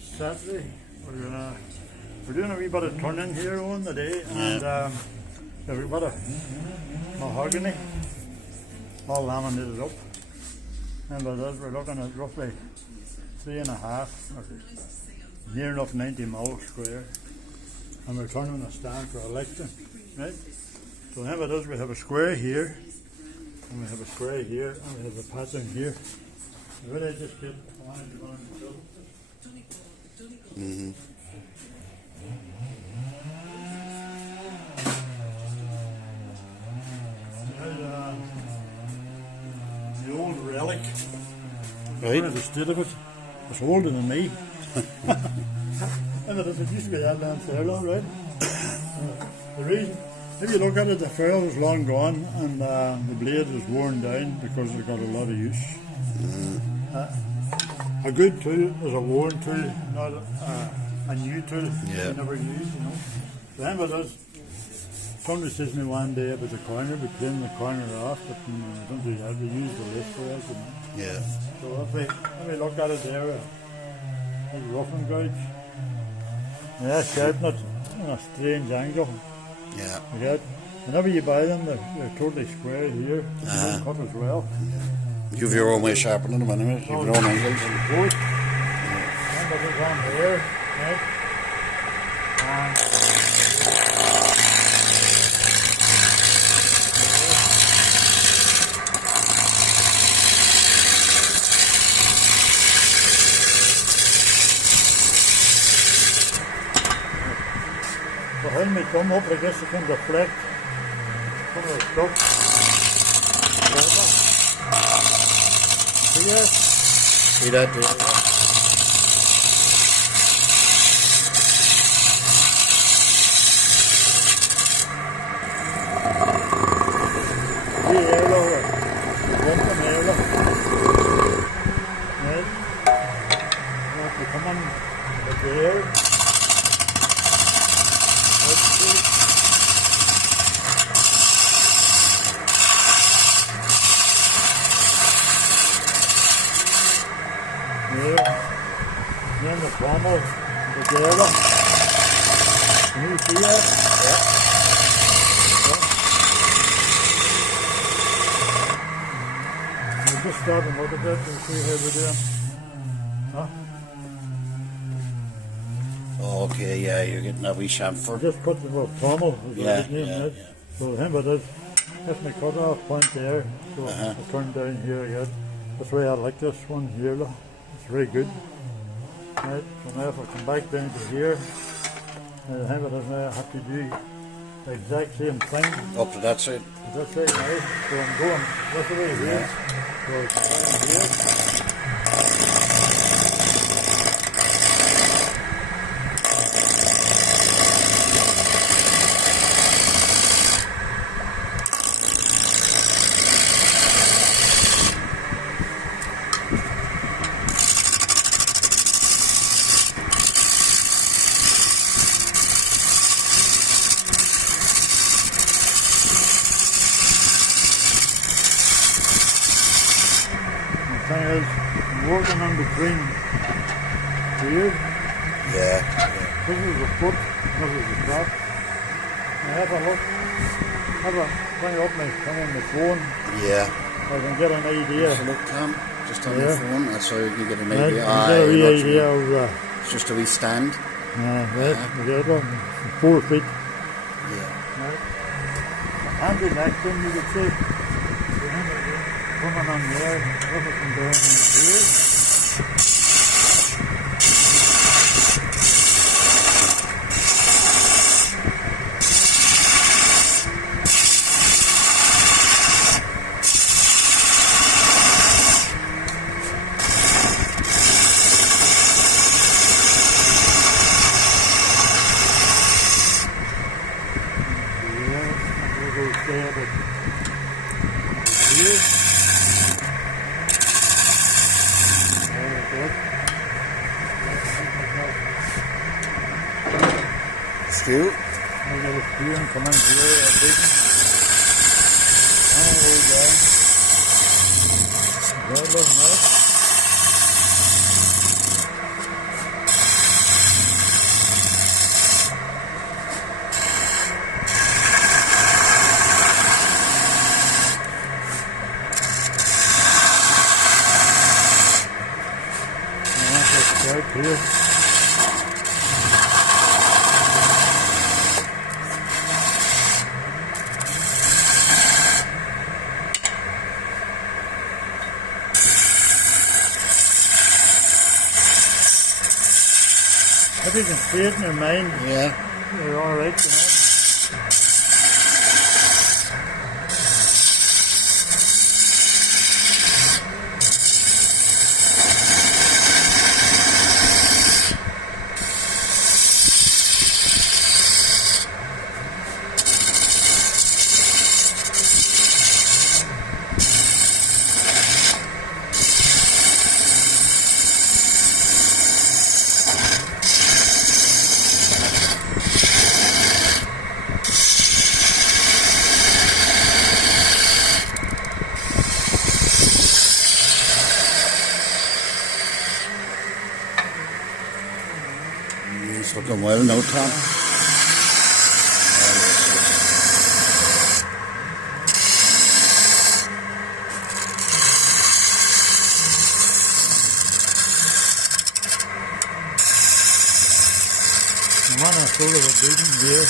Saturday. We're doing a wee bit of turning here on the day, and a wee bit of mahogany, all laminated up. And by that we're looking at roughly 3.5 or near enough 90 mil square. And we're turning a stand for electing, right? So then what it is, we have a square here, and we have a square here, and we have a pattern here. So really just get one going to build. Mm-hmm. The old relic, Right. the state of it, it's older than me. And it used to be that land furlong, right? The reason, if you look at it, the furlong is long gone, and the blade is worn down because it got a lot of use. A good tool is a worn tool, not a new tool you never used, you know. Then what it is, somebody says to me one day about the corner, we clean the corner off, but we don't do that, we use the lace for it, you know. Yeah. So if we look at it there, it's roughing gouge. Yeah, sharpen it in a strange angle. Yeah. Okay. Whenever you buy them, they're totally square here. They cut as well. You have your own way of sharpening them anyway. You have your own angles. And it is on there, right? And so when we come up, I guess it can reflect some of the stuff. See that? See that there? Then the pommel together. Can you see that? Yeah. We'll just start and look at that and see how we're doing. Huh? Oh, okay, yeah, you're getting a wee chamfer. Just cut the pommel. Yeah. So him it is. That's my cut off point there. So I turn down here again. That's why I like this one here. Look. It's very good. Right, so now if I come back down to here, now I have to do the exact same thing. Up to that side. That's right, right? So I'm going this way here. So it's down here. The thing is, I'm working on between here. Yeah. This is the foot, this is the top. I have a look, bring up my thing on the phone. Yeah. I can get an idea. Have a look, Tom. Just on your phone, that's how you can get an Right, idea. I get a wee idea of it's just a wee stand. right, 4 feet. Yeah. Right. Handy next thing you could see. Coming on there, everything down here. There, but here. Skew. I got a skew and come in here, a big all the way down. That looks nice. right here. If you can see it in your mind, you're alright, you know. It's looking well now, Tom. I want a sort of a beating here.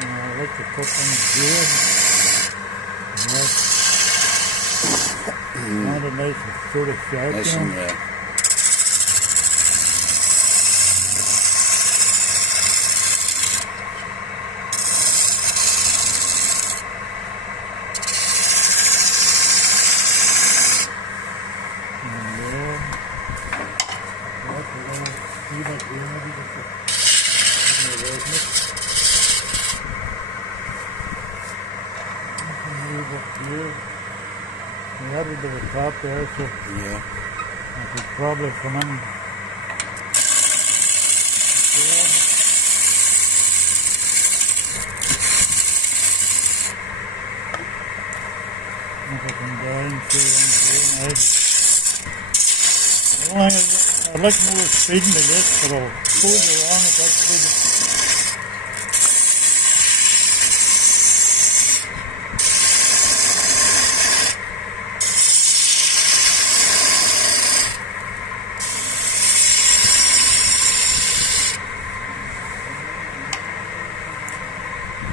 I like to put things here. Not a nice and sort of sharp. Nice and, yeah. We had a bit of a top there, so Yeah. I could probably come in. If I come down through and through, I'd like more speed than this, but I'll hold you on at that speed.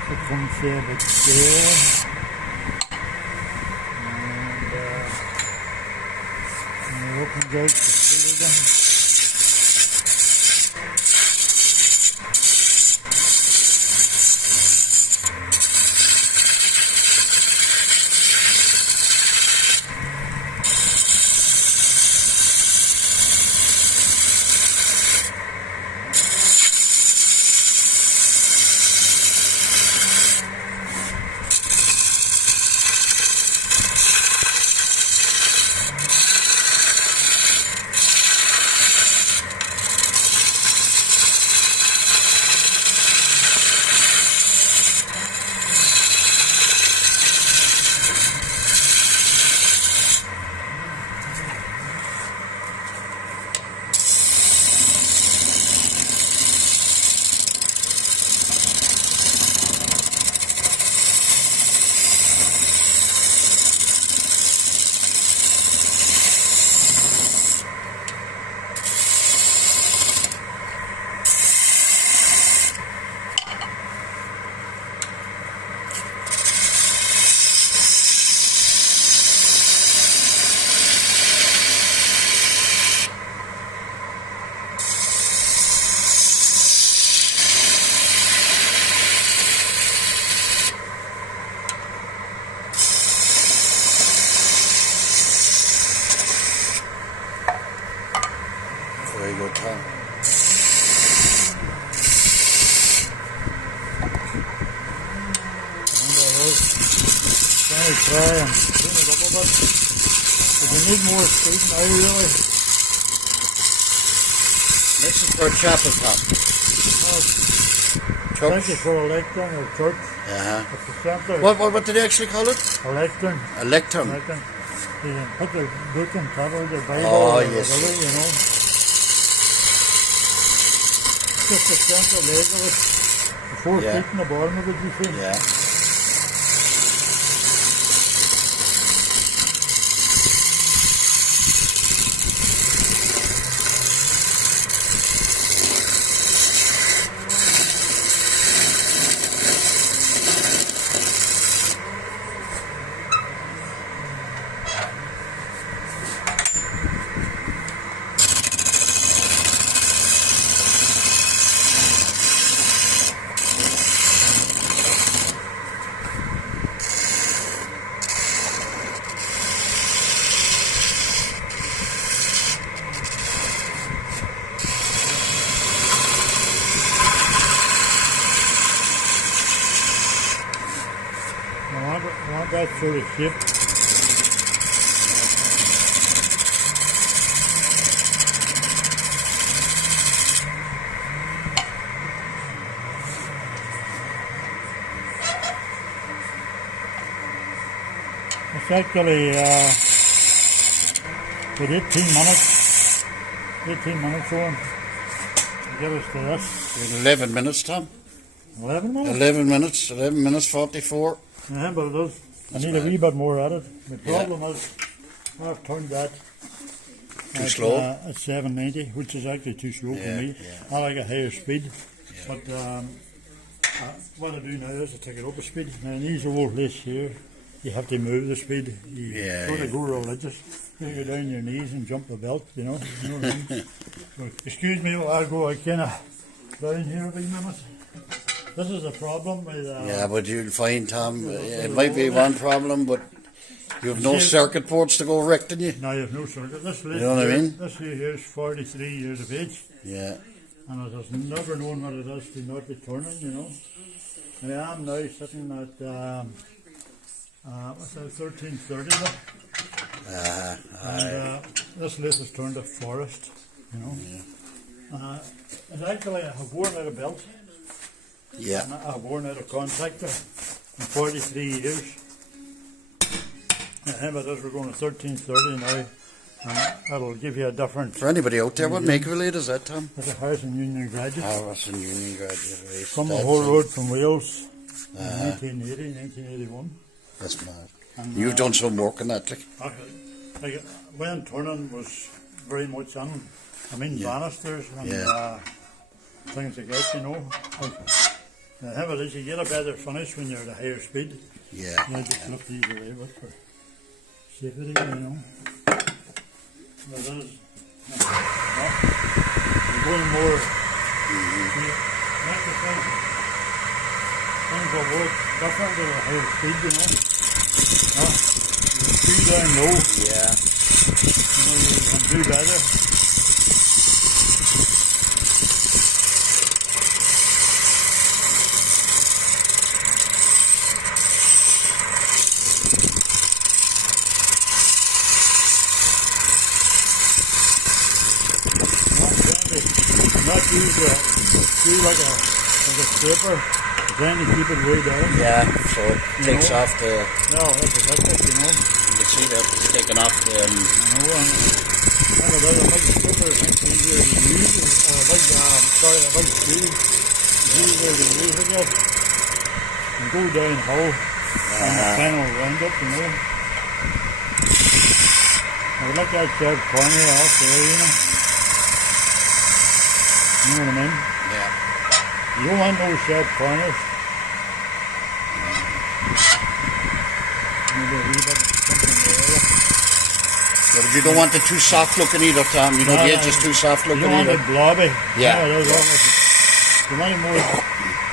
It comes here a bit there. And it opens out to see again. Very good, Tom. Try and clean it up a bit. But you need more speed now, really. This is for a chapel top. Oh, Thank you for a lectern or church. Uh-huh. It's the centre. What do they actually call it? A lectern. A lectern. Lectern. You can put the book on top of the Bible Oh, or yes, whatever, yes. you know. Just the centre leg of it. The 4 Yeah. feet in the bottom of it, you see. Yeah. I want that sort of shape. It's actually with 18 minutes. 18 minutes on. Get us to this. 11 minutes, Tom. 11 minutes? 11 minutes. 11 minutes 44. Yeah, but it does. I need bad. a wee bit more at it. The Yeah. problem is I've turned that Too slow? At 790, which is actually too slow Yeah, for me. yeah. I like a higher speed. But what I do now is I take it up a speed. Now in these old lists here, you have to move the speed. You Yeah, sort of yeah. go religious. You go down your knees and jump the belt, you know. You know what I mean? So, excuse me while I go kind of down here a wee minute. This is a problem with... Yeah, but you'll find, Tom, it might be one problem, but you have no circuit boards to go wrecking you. Now you have no circuit. This You know what I mean? This here is 43 years of age. Yeah. And I just never known what it is to not be turning, you know. And I am now sitting at, what's that, 1330 there. And this list is turned to forest, you know. Yeah. It's actually, I have worn out a belt. Yeah. And I have worn out a contactor in 43 years. And but as we're going to 1330 now, that'll give you a different... For anybody out there, what make relate is that, Tom? It's a housing union graduate. Harrison Union graduate. Right. From the That's whole it. road from Wales in 1980, 1981. That's mad. And, You've done some work on that, like. Like, when turning was very much in, I mean, banisters and things like that, you know. The thing is, you get a better finish when you're at a higher speed. Yeah. You just lift these away with for safety, you know. But it is, you're going more, that's the thing. Things will work different at a higher speed, you know. You speed down low, Yeah. you know, you can do better. Not use like a scraper, trying to keep it way down. Yeah, so it takes off the... No, that's exactly, you know. You can see that it's taken off the... You know, and a big scraper is much easier to use, a big screw, easier to use, I guess. And go downhill, and the final round up, you know. I would like that sharp corner off there, you know. You know what I mean? Yeah. You don't want no sharp corners. Maybe a wee bit something there. Yeah, but you don't want it too soft looking either, Tom. You know the edge is too soft You looking don't want either. it blobby. Yeah. No, it is almost, you want it more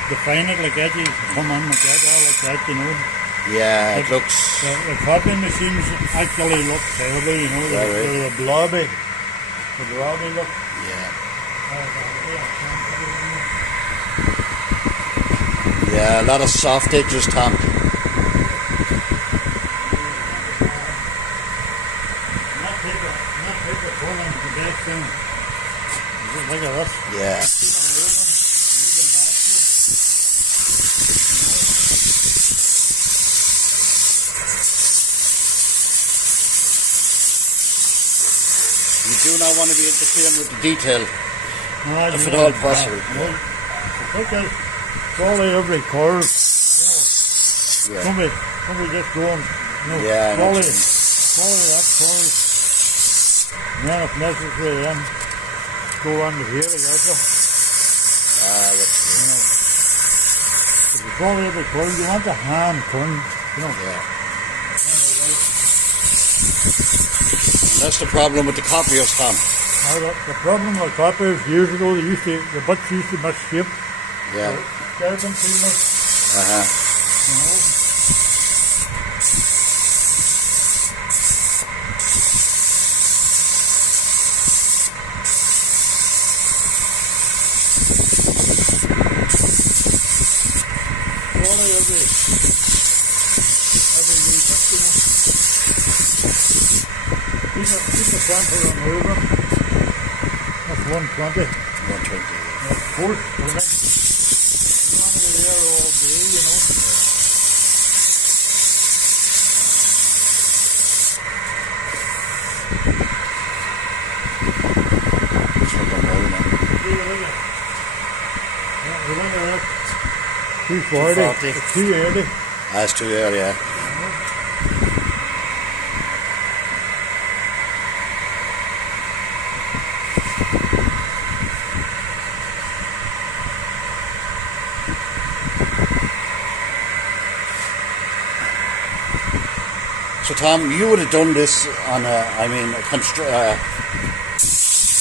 define it like that. You come in like that, all like that, you know. Yeah, it looks... The copying machines actually look terrible, you know. They're the blobby. The blobby look. Yeah. Yeah, a lot of soft edges, Tom. Not paper pulling the best thing. Look at this. Yeah. do not want to be interfering with the detail, No, if you at know, all possible. no. Look at follow every curve. Yeah. Somebody just going, Yeah, I know what you follow that curve. And then if necessary, then go under here, I guess. You know. If you follow every curve, you want the hand turn, you know. Yeah. And that's the problem with the copiers, Tom. Now, the problem with copiers years ago, the butts used to mix shape. Yeah. Skeleton too much, Uh-huh. you know. Follow every wee bit, you know. Keep the sample on over. That's 120. 120. Of course, you want to be there all day, you know. Remember that 240, 240. 280. That's too early, yeah. So Tom, you would have done this on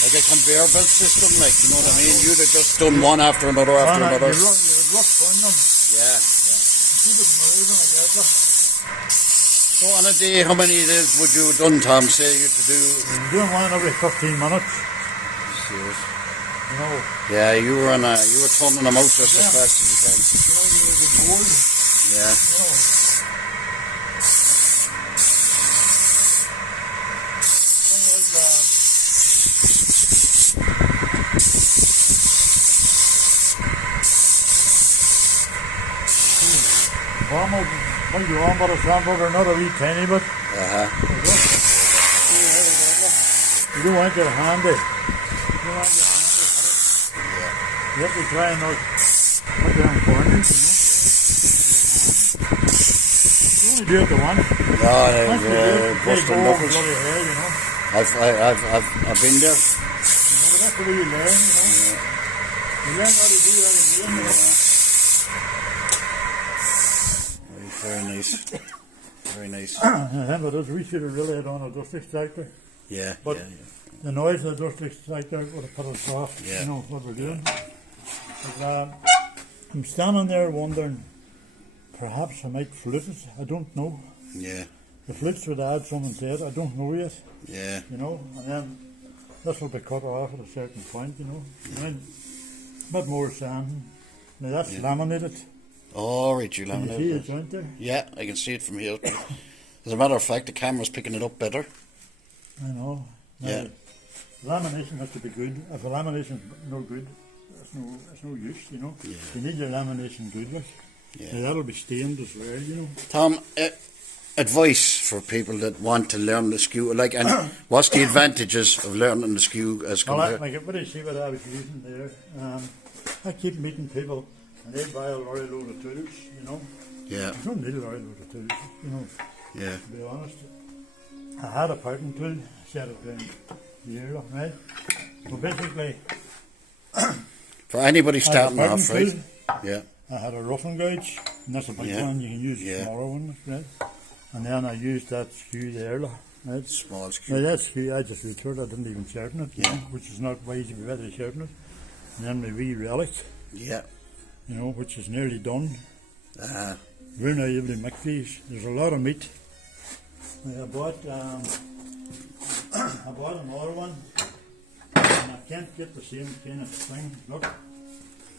like a conveyor belt system, like, you know what I mean? You'd have just done one after another after another. You would rough turn them. Yeah. Keep it moving, I guess. So on a day, how many days would you have done, Tom? Say you to do. You're doing one every 15 minutes. Serious. You know, Yeah, you were turning them out just as fast as you can. you would get bored. Yeah. You know. Thing is, Normal, when you on but a sample or not a wee tiny bit. Uh-huh. You don't want your handy. You don't want your handy. You have to try and not put down corners, you know. You only do it the one. No, Once you do it, they busted go over knuckles. bloody hell, you know. I've been there. You know, but that's the way you learn, you know. You learn how to do that again, you know. Very nice. Very nice. But as we should have really had on a dust extractor. Yeah. But yeah. the noise of the dust extractor would have put us off, Yeah. you know, what we're doing. But, I'm standing there wondering, perhaps I might flute it, I don't know. Yeah. The flutes would add something to it, I don't know yet, Yeah. you know, and then this will be cut off at a certain point, you know. And then a bit more sanding. Now that's laminated. Oh, right, you Can you see the laminated. joint there? Yeah, I can see it from here. As a matter of fact, the camera's picking it up better. I know. Now, Yeah. lamination has to be good. If the lamination's no good, it's no use, you know. Yeah. You need your lamination good, like. Yeah. Now that'll be stained as well, you know. Tom, advice for people that want to learn the skew, like, and what's the advantages of learning the skew as Well, compared? like everybody see what I was using there. I keep meeting people and they buy a lorry load of tools, you know. Yeah. You don't need a lorry load of tools, you know, Yeah. to be honest. I had a parting tool, set it down here, right? So basically, For anybody I had a starting parting off, right? tool, Yeah. I had a roughing gauge, and that's a big Yeah. one, you can use a Yeah. smaller one, right? And then I used that skew there, right? Small Now skew. that skew, I just returned, I didn't even sharpen it, you know, which is not wise to be better to sharpen it. And then my wee relic, Yeah. you know, which is nearly done. Uh, We're now able to make these. There's a lot of meat. I bought another one, and I can't get the same kind of thing. Look, I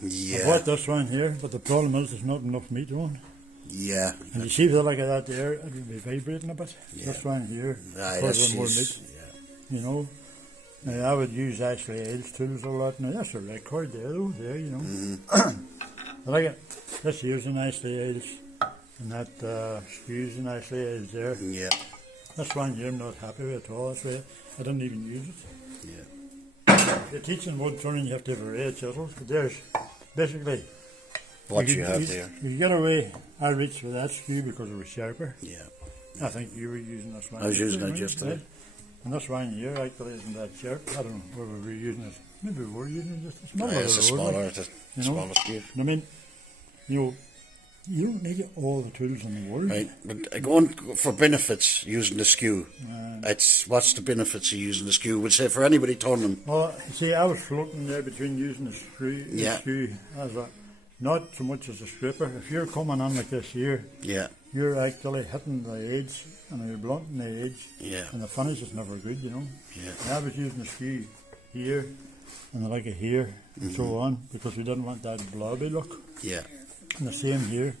yeah. bought this one here, but the problem is there's not enough meat on. Yeah. And you see the like of that there, it will be vibrating a bit. Yeah. This one here, Aye, cause that's of more his- meat, yeah. you know. Now I would use actually Ailes tools a lot. Now that's a record there though, there, you know. I like it. This here's an Ashley Ailes, and that skew's an Ashley Ailes there. Yeah. This one here I'm not happy with at all. That's why I didn't even use it. If you're teaching wood turning, you have to have array of chisels. But there's basically What you have there. You get away. I reached with that skew because it was sharper. Yeah. I think you were using this one. I was using it yesterday. And this one here actually isn't that sharp. I don't know whether we were using it. Maybe we were using it just a smaller. It's a smaller, it's a you know? smaller skew. I mean, you don't need all the tools in the world. Right, but going for benefits using the skew, what's the benefits of using the skew? Would say for anybody turning. Well, you see, I was floating there between using the skew as a, not so much as a scraper. If you're coming on like this here, you're actually hitting the edge and you're blunting the edge, and the finish is never good, you know. I was using the skew here and like it here and so on because we didn't want that blobby look. And the same here.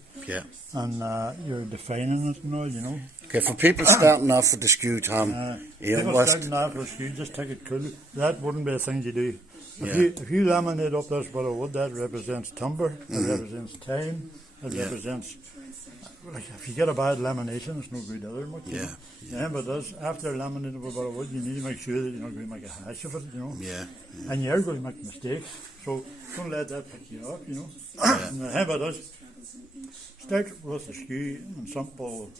And you're defining it and all, you know. Okay, for people starting off with the skew, Tom, people starting off with the skew, just take it cool. That wouldn't be a thing you do. If you laminate up this bit of wood, that represents timber, it represents time, it represents. Like if you get a bad lamination, it's no good either much. But does after laminating a bit of wood, you need to make sure that you're not going to make a hash of it, you know. And you're going to make mistakes, so don't let that pick you up, you know. And the does start with the skew and simple,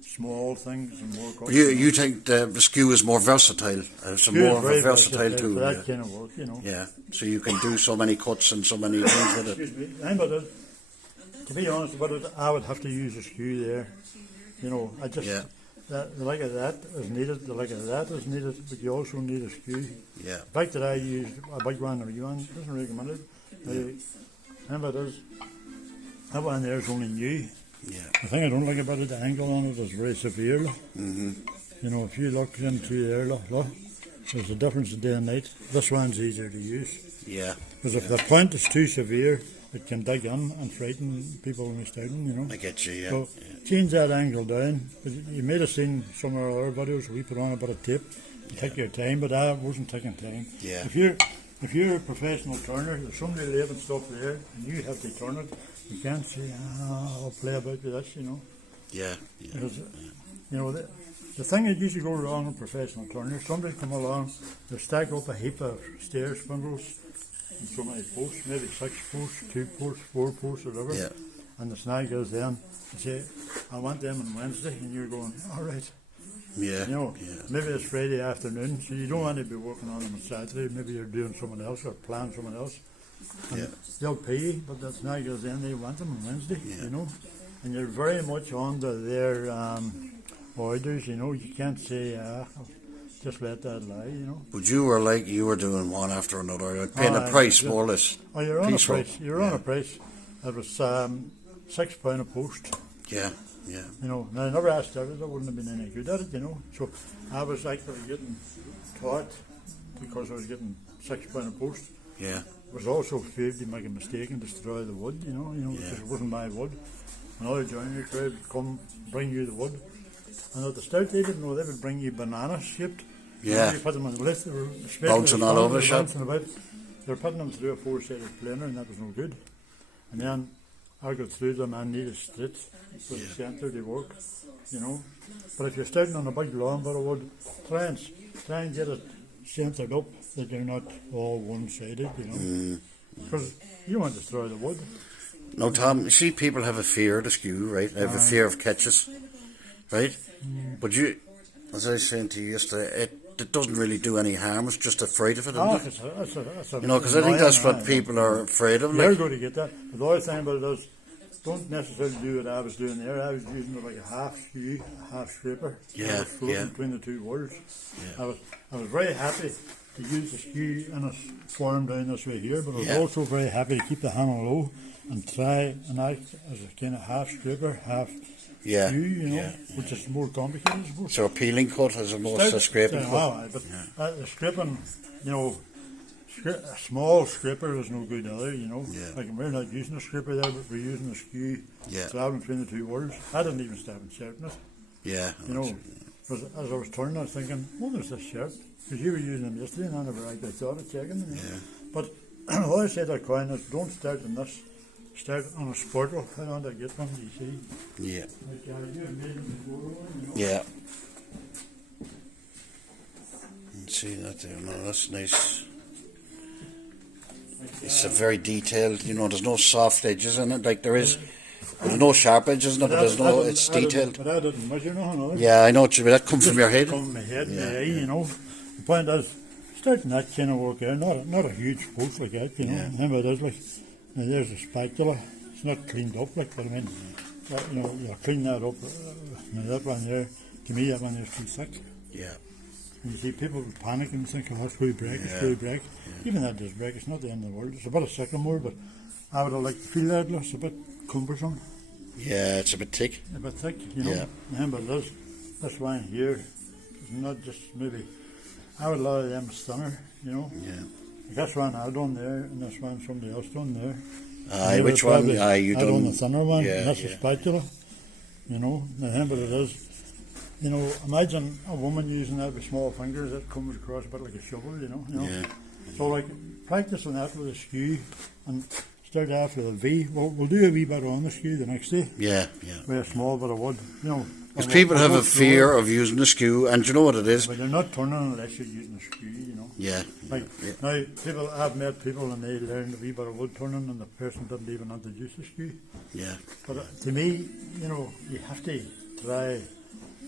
small things and more. You think the skew is more versatile? It's more of a versatile tool. For that kind of work, you know. So you can do so many cuts and so many things with it. Excuse me. To be honest about it, I would have to use a skew there. You know, I just, the like of that is needed, the like of that is needed, but you also need a skew. The fact that I used a big one or you one isn't recommended. Remember it is, that one there is only new. The thing I don't like about it, the angle on it is very severe. You know, if you look into there, look, there's a difference in day and night. This one's easier to use. Because if the point is too severe, it can dig in and frighten people when you're starting, you know. I get you, So change that angle down. You may have seen some of our other videos, we put on a bit of tape. You take your time, but I wasn't taking time. If you're a professional turner, there's somebody leaving stuff there, and you have to turn it. You can't say, I'll play about with this, you know. Because, you know, the thing that usually goes wrong in professional turners, somebody come along, they stack up a heap of stair spindles, and so many posts, maybe 6 posts, 2 posts, 4 posts, whatever. And the snag goes then and say, I want them on Wednesday, and you're going, all right. You know, maybe it's Friday afternoon, so you don't want to be working on them on Saturday. Maybe you're doing someone else or planning someone else. And they'll pay you, but the snag goes then, they want them on Wednesday, you know. And you're very much under their orders, you know. You can't say, just let that lie, you know. But you were doing one after another, paying a price, more or less. Oh, you're on a price. You're on a price. It was £6 a post. You know, now whenever I started, I wouldn't have been any good at it, you know. So I was actually getting taught because I was getting £6 a post. It was also afraid to make a mistake and destroy the wood, you know, because it wasn't my wood. Another joinery crew would come bring you the wood. And at the start they didn't know, they would bring you banana shaped. You put them on the list, they were bouncing all over the shop. They were putting them through a 4-sided planer and that was no good. And then I got through them and needed straight for the centre to work, you know. But if you're starting on a big long bit of wood, try and get it centred up that you're not all one-sided, you know. Because you want to destroy the wood. No, Tom, you see people have a fear of the skew, right? They have a fear of catches, right? But you, as I was saying to you yesterday, it doesn't really do any harm. It's just afraid of it, isn't it? You know, because I think that's what people are afraid of. They're going to get that. But the other thing about it is, don't necessarily do what I was doing there. I was using it like a half skew, half scraper. I was floating between the two worlds. I was very happy to use the skew in a form down this way here, but I was also very happy to keep the handle low and try and act as a kind of half scraper, half skew, you know, which is more complicated, I suppose. So a peeling cut as opposed to a scraping cut. But the scraping, you know, a small scraper is no good either, you know. Like we're not using a scraper there, but we're using a skew, traveling between the two worlds. I didn't even stop and sharpen it. You know, because as I was turning, I was thinking, there's this sharp. Because you were using them yesterday, and I never actually thought of checking them. But all I said to the coin is, don't start on this. Start on a sportle. How long did I get one? Do you see? Like, you made them before, you know? See see that there. No, that's nice. It's a very detailed, you know, there's no soft edges in it, like there is. There's no sharp edges in it, but there's no, it's detailed. But I didn't measure nothing. Yeah, I know what you mean. That comes from your head. From my head, Yeah, my eye, you know. The point is, starting that kind of work out, not a huge post like that, you know. Yeah. Remember, it is like, now there's a spatula. It's not cleaned up, like, but I mean, you know, you clean that up. Now that one there, to me, that one is too thick. Yeah. And you see people panic and think, oh, it's going to break, it's going to break. Even that does break, it's not the end of the world. It's a bit of sycamore, but I would have liked to feel that, it's a bit cumbersome. Yeah, it's a bit thick. A bit thick, you know. Yeah. Remember, this one here is not just maybe, I would love them thinner, you know. Yeah. This one I done there, and this one somebody else done there. Aye, which one? Aye, you I done. done the thinner one, Yeah, and that's yeah. a spatula, you know. Now, remember, it is, you know, imagine a woman using that with small fingers that comes across a bit like a shovel, you know. Yeah. So, like, practicing that with a skew and start off with a V. We'll do a wee bit on the skew the next day Yeah, yeah. with a small bit of wood, you know. Because And people we'll have go a through fear it, of using the skew, and do you know what it is? but they're not turning unless you're using a skew, you know. Yeah. Like, Yeah. now, I've met people and they learned a wee bit of wood turning and the person didn't even introduce a skew. Yeah. But to me, you know, you have to try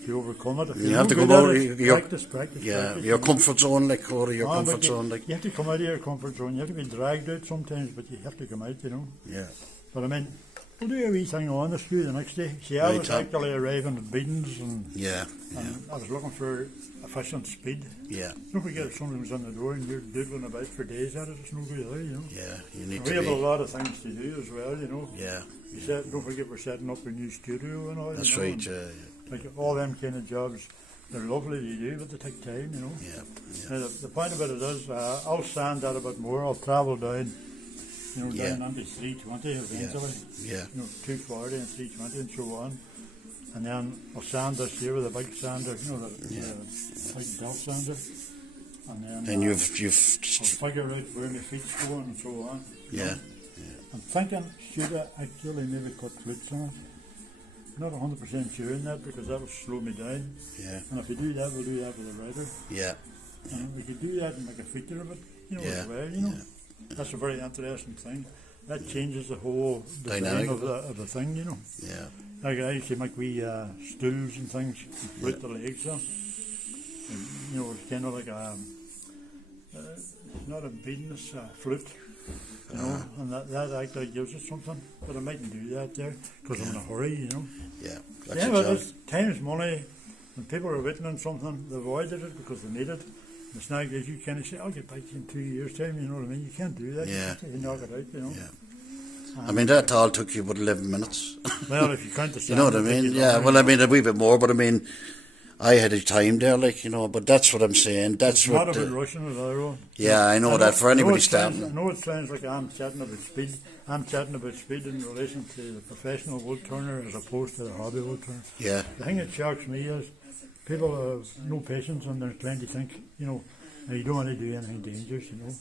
to overcome it. If You you're have to no go good out at of it, your practice. Yeah, you your know. comfort zone, like out of your Ah, comfort but zone, like you have to come out of your comfort zone. You have to be dragged out sometimes, but you have to come out, you know. yeah, But I mean, we'll do a wee thing on the skew the next day. See, I Right, was Tom. actually arriving at Beaton's and yeah, yeah, I was looking for efficient speed. yeah, Don't forget if somebody was on the door and you're doodling about for days at it, it's no good either, you know. yeah. You need We to have a be. lot of things to do as well, you know. Yeah, You said, don't forget we're setting up a new studio and all. that's you know, right. and like all them kind of jobs, they're lovely to do, but they take time, you know. Yeah, yeah, Now, the point of it is, I'll sand that a bit more. I'll travel down, you know, Yeah. down into 320 eventually. yeah, You know, 240 and 320 and so on. And then I'll sand this here with a big sander, you know, the big belt sander. And then and I'll you've figure out where my feet's going and so on. you yeah, know. I'm thinking, should I actually maybe cut flutes on it? Not 100% sure in that because that will slow me down. yeah, And if you do that, we'll do that with a rider. yeah, And we could do that and make a feature of it, you know, Yeah, as well, you know. That's a very interesting thing. That changes the whole design Dynamic. of the thing, you know. yeah, Like I used to make wee stools and things, and float the legs on. And, you know, it's kind of like a, not a impedance, a flute, you know, and that actually gives it something. But I mightn't do that there because I'm in a hurry, you know. yeah. That's Yeah, a but job. it's time's money. When people are waiting on something, they avoided it because they need it. The snag is you can't say, I'll get back to you in 2 years' time, you know what I mean? You can't do that. Yeah. You knock it out, you know. Yeah. I mean, that all took you about 11 minutes. Well, if you count the You know what I sand, it'll mean? take you Yeah, longer. well, I mean, a wee bit more, but I mean, I had a time there, like, you know, but that's what I'm saying. That's It's not what. about rushing it either. Yeah, I know that for anybody I starting. know it sounds like I'm chatting about speed. I'm chatting about speed in relation to the professional wood turner as opposed to the hobby wood turner. Yeah, The thing that shocks me is people have no patience and they're trying to think, you know, now you don't want to do anything dangerous, you know.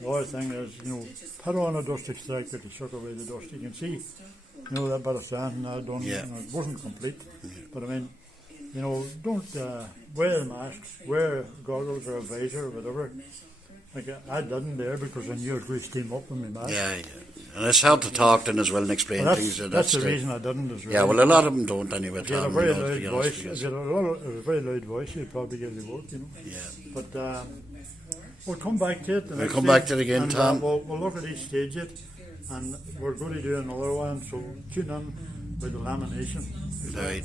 The other thing is, you know, put on a dust extractor to suck away the dust. You can see, you know, that bit of sand I done, Yeah. you know, it wasn't complete. But I mean, you know, don't wear a mask, wear goggles or a visor or whatever. Like I didn't there because I knew it would steam up in my mask. yeah, yeah. And it's hard to talk then as well and explain But things. that's the reason I didn't as well. Yeah, well, a lot of them don't anyway, If you had a Tom. very You know, to loud be honest, voice, because- if you had a very loud voice, you'd probably get the work, you know. yeah. But we'll come back to it. We'll come back to it again, and, Tom. We'll look at each stage it, and we're going to do another one. So tune in with the lamination. Right.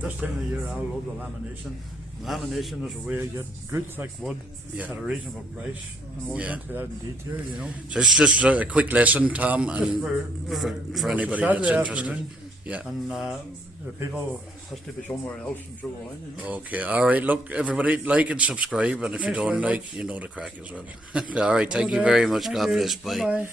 This time of year, I love the lamination. Lamination is a way of getting good thick wood Yeah. at a reasonable price, and we'll Yeah. get into that in detail, you know. So it's just a quick lesson, Tom, Just and for for you know, anybody Saturday that's interested. afternoon, Yeah. And the people has to be somewhere else and so on, you know. Okay, all right. Look, everybody, like and subscribe, and if you Thanks don't very like, much. you know the crack as well. All right, thank you Okay, very much. thank God you. bless. Bye. Bye-bye.